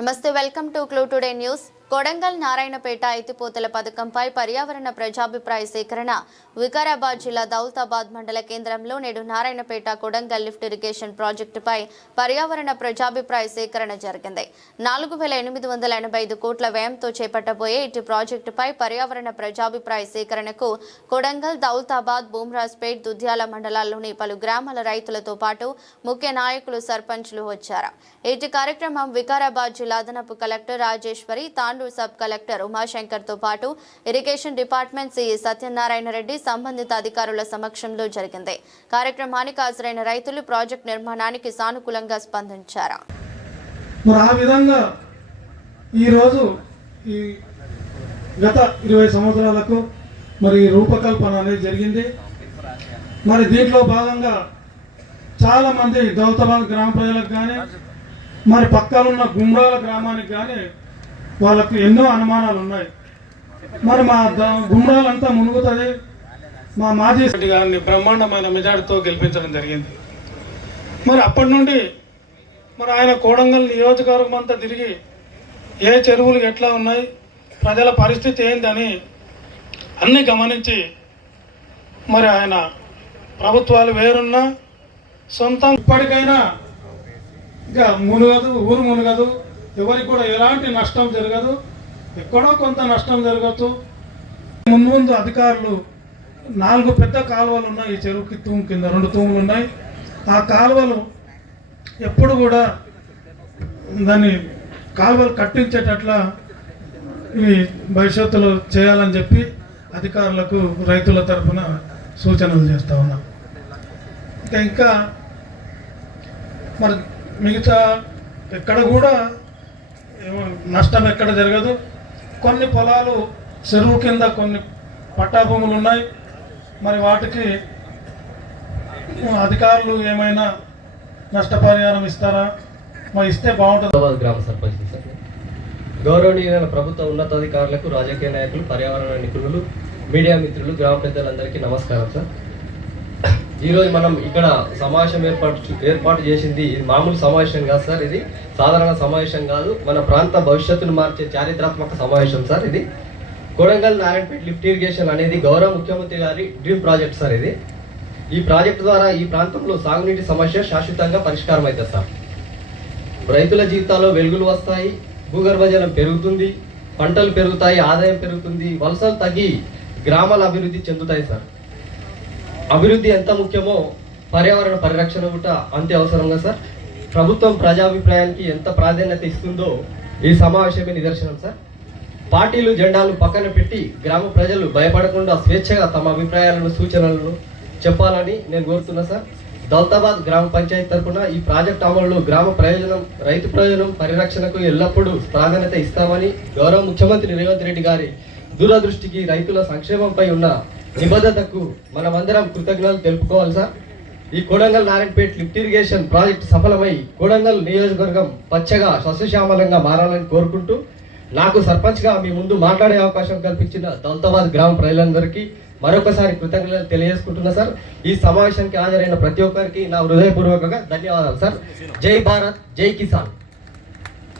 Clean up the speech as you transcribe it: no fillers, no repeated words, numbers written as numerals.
నమస్తే, welcome to clue today news. Kodangal Narayanpet ఎత్తిపోతల పథకంపై పర్యావరణ ప్రజాభిప్రాయ సేకరణ. వికారాబాద్ జిల్లా దౌలతాబాద్ మండల కేంద్రంలో నేడు నారాయణపేట కొడంగల్ లిఫ్ట్ ఇరిగేషన్ ప్రాజెక్టుపై పర్యావరణ ప్రజాభిప్రాయ సేకరణ జరిగింది. 4885 కోట్ల వ్యయంతో చేపట్టబోయే ఇటు ప్రాజెక్టుపై పర్యావరణ ప్రజాభిప్రాయ సేకరణకు కొడంగల్, దౌలతాబాద్, బూమ్రాజ్పేట్, దుద్యాల మండలాల్లోని పలు గ్రామాల రైతులతో పాటు ముఖ్య నాయకులు, సర్పంచ్లు వచ్చారు. ఇటు కార్యక్రమం వికారాబాద్ జిల్లా అదనపు collector Rajeshwari, Tandur sub collector Umashankar తో పాటు irrigation department CE Satyanarayana Reddy సంబంధిత అధికారుల సమక్షంలో జరిగింది. కార్యక్రమానికి హాజరైన రైతులు ప్రాజెక్ట్ నిర్మాణానికి సానుకూలంగా స్పందించారు. ఆ విధంగా ఈరోజు ఈ గత 20 సంవత్సరాలకు మరి రూపకల్పన అనేది జరిగింది. మరి దీంట్లో భాగంగా చాలా మంది దౌలతాబాద్ గ్రామ ప్రజలకు కానీ మరి పక్కనున్న గుమ్రాల గ్రామానికి కానీ వాళ్ళకు ఎన్నో అనుమానాలు ఉన్నాయి. మరి మా గుమ్రాలంతా మునుగుతుంది. మా మాజీ గారిని బ్రహ్మాండమైన మెజార్టీతో గెలిపించడం జరిగింది. మరి అప్పటి నుండి మరి ఆయన కొడంగల్ నియోజకవర్గం అంతా తిరిగి ఏ చెరువులు ఎట్లా ఉన్నాయి, ప్రజల పరిస్థితి ఏందని అన్నీ గమనించి మరి ఆయన ప్రభుత్వాలు వేరున్నా సొంతం ఇప్పటికైనా ఇంకా మునగదు, ఊరు మునగదు, ఎవరికి కూడా ఎలాంటి నష్టం జరగదు. ఎక్కడో కొంత నష్టం జరగచ్చు. ముందు అధికారులు 4 పెద్ద కాలువలు ఉన్నాయి. ఈ చెరువుకి తూము కింద 2 తూములు ఉన్నాయి. ఆ కాలువలు ఎప్పుడు కూడా దాన్ని కాలువలు కట్టించేటట్ల ఇవి భవిష్యత్తులో చేయాలని చెప్పి అధికారులకు రైతుల తరఫున సూచనలు చేస్తూ ఉన్నాం. ఇంకా మరి మిగతా ఎక్కడ కూడా నష్టం ఎక్కడ జరగదు. కొన్ని పొలాలు చెరువు కింద కొన్ని పట్టాభూములు ఉన్నాయి. మరి వాటికి అధికారులు ఏమైనా నష్టపరిహారం ఇస్తారా? మరి ఇస్తే బాగుంటుంది. గ్రామ సర్పంచ్ సార్, గౌరవనీయులైన ప్రభుత్వ ఉన్నతాధికారులకు, రాజకీయ నాయకులు, పర్యావరణ నిపుణులు, మీడియా మిత్రులు, గ్రామ పెద్దలందరికీ నమస్కారం సార్. ఈరోజు మనం ఇక్కడ సమావేశం ఏర్పాటు చేసింది ఇది మామూలు సమావేశం కాదు సార్. ఇది సాధారణ సమావేశం కాదు, మన ప్రాంత భవిష్యత్తును మార్చే చారిత్రాత్మక సమావేశం సార్. ఇది కొడంగల్ నారాయణపేట లిఫ్ట్ ఇరిగేషన్ అనేది గౌరవ ముఖ్యమంత్రి గారి డ్రీమ్ ప్రాజెక్ట్ సార్. ఇది ఈ ప్రాజెక్టు ద్వారా ఈ ప్రాంతంలో సాగునీటి సమస్య శాశ్వతంగా పరిష్కారం అవుతుంది సార్. రైతుల జీవితాల్లో వెలుగులు వస్తాయి, భూగర్భ జలం పెరుగుతుంది, పంటలు పెరుగుతాయి, ఆదాయం పెరుగుతుంది, వలసలు తగ్గి గ్రామాల అభివృద్ధి చెందుతాయి సార్. అభివృద్ధి ఎంత ముఖ్యమో పర్యావరణ పరిరక్షణ కూడా అంతే అవసరంగా సార్. ప్రభుత్వం ప్రజాభిప్రాయానికి ఎంత ప్రాధాన్యత ఇస్తుందో ఈ సమావేశమే నిదర్శనం సార్. పార్టీలు, జెండాలు పక్కన పెట్టి గ్రామ ప్రజలు భయపడకుండా స్వేచ్ఛగా తమ అభిప్రాయాలను, సూచనలను చెప్పాలని నేను కోరుతున్నా సార్. దౌలతాబాద్ గ్రామ పంచాయతీ తరఫున ఈ ప్రాజెక్ట్ అమలులో గ్రామ ప్రయోజనం, రైతు ప్రయోజనం పరిరక్షణకు ఎల్లప్పుడూ ప్రాధాన్యత ఇస్తామని గౌరవ ముఖ్యమంత్రి రేవంత్ రెడ్డి గారి దూరదృష్టికి, రైతుల సంక్షేమంపై ఉన్న నిబద్ధతకు మనమందరం కృతజ్ఞతలు తెలుపుకోవాలి సార్. ఈ Kodangal Narayanpet lift irrigation project సఫలమై కొడంగల్ నియోజకవర్గం పచ్చగా సస్యశ్యామలంగా మారాలని కోరుకుంటూ, నాకు సర్పంచ్గా మీ ముందు మాట్లాడే అవకాశం కల్పించిన దౌలతాబాద్ గ్రామ ప్రజలందరికీ మరొకసారి కృతజ్ఞతలు తెలియజేసుకుంటున్నా సార్. ఈ సమావేశానికి హాజరైన ప్రతి ఒక్కరికి నా హృదయపూర్వకంగా ధన్యవాదాలు సార్. జై భారత్, జై కిసాన్.